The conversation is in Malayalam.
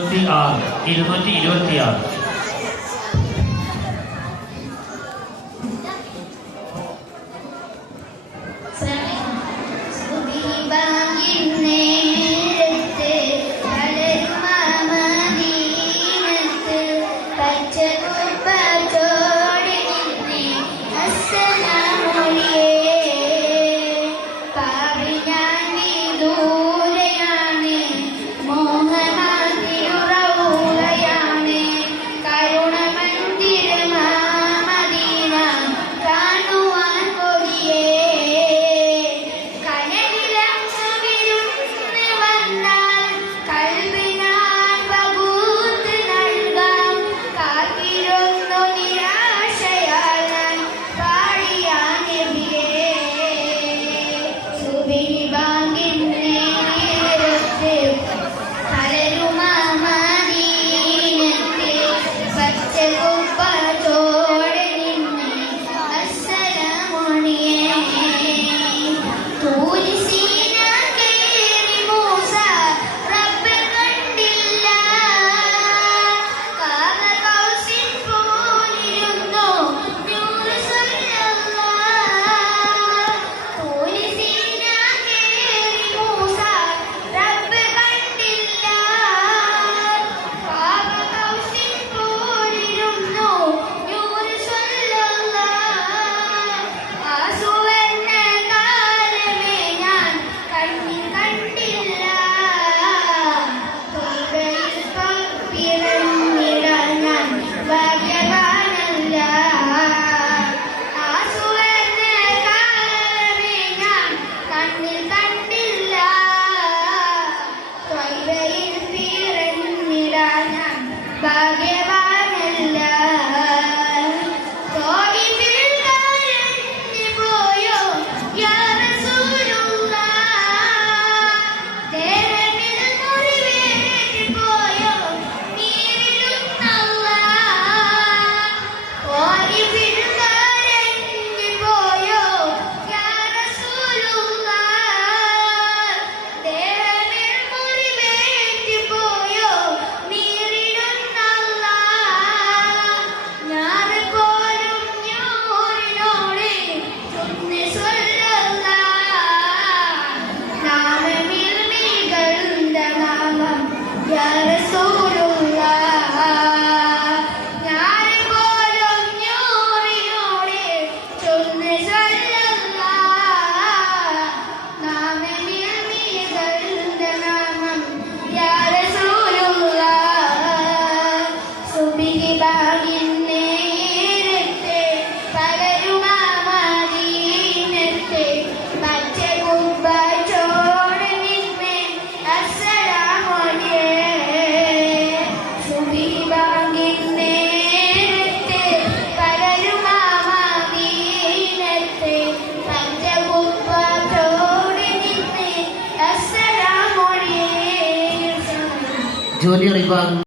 இருபத்தி ஆறு இருநூற்றி இருபத்தி ஆறு ഇവയിൽ പിറന്നിടാനാം ഭാഗ്യവ Yes, sir. ജൂനിയർ വിഭാഗം